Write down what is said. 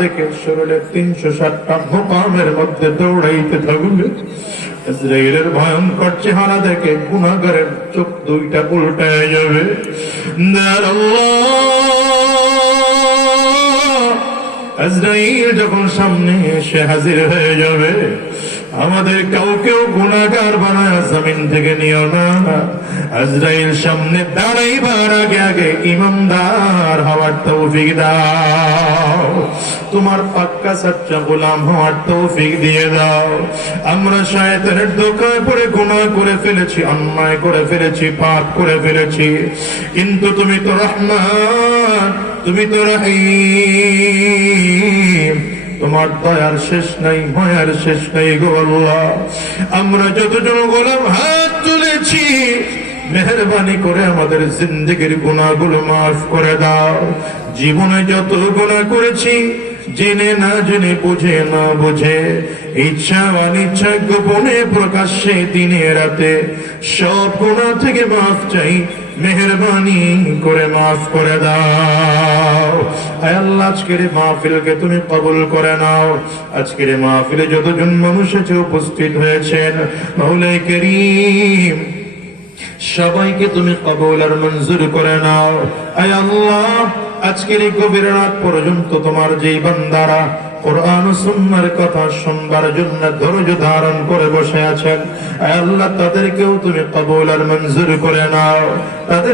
দেখে শরীরে তিনশো ষাটটা ভোকামের মধ্যে দৌড়াইতে থাকবে ইসরায়েলের ভয়ঙ্কর চেহারা দেখে গুণাগারের চোখ দুইটা যাবে। যখন সামনে এসে হাজির হয়ে যাবে আমাদের কাউকেও গুণাগার বানায় জমিন থেকে নিও না। আজরাইল সামনে দাঁড়াইবার আগে আগে ইমানদার হওয়ার তৌফিক দাও। তোমার পাক্কা সাচ্চা গোলাম হওয়ার তৌফিক দিয়ে দাও। আমরা শয়তানের দোকায় পড়ে গুনাহ করে ফেলেছি, অন্যায় করে ফেলেছি, পাপ করে ফেলেছি। কিন্তু তুমি তো রহমান, তুমি তো রহিম। তোমার দয়ার শেষ নাই, মায়ার শেষ নাই গো আল্লাহ। আমরা যতজন গোলাম হাত তুলেছি, মেহরবানি করে আমাদের জিন্দগির গুণাগুলো মাফ করে দাও। জীবনে যত গুণা করেছি, জেনে না জেনে বুঝে না বুঝে, ইচ্ছা অনিচ্ছা গোপনে প্রকাশ্যে দিনে রাতে, সব গুণা থেকে মাফ চাই, মেহরবানি করে মাফ করে দাও। আল্লাহ আজকের মাহফিলকে তুমি কবুল করে নাও। আজকের মাহফিলে যতজন মানুষ আছে উপস্থিত হয়েছেন সবাইকে তুমি কবুল আর মঞ্জুর করে নাও। আজকের এই গভীর রাত পর্যন্ত তোমার যেই বান্দারা কোরআন ও সুন্নাহর কথা শুনবার জন্য ধৈর্য ধারণ করে বসে আছেন আল্লাহ, তাদেরকেও তুমি কবুল আর মঞ্জুর করে নাও। তাদের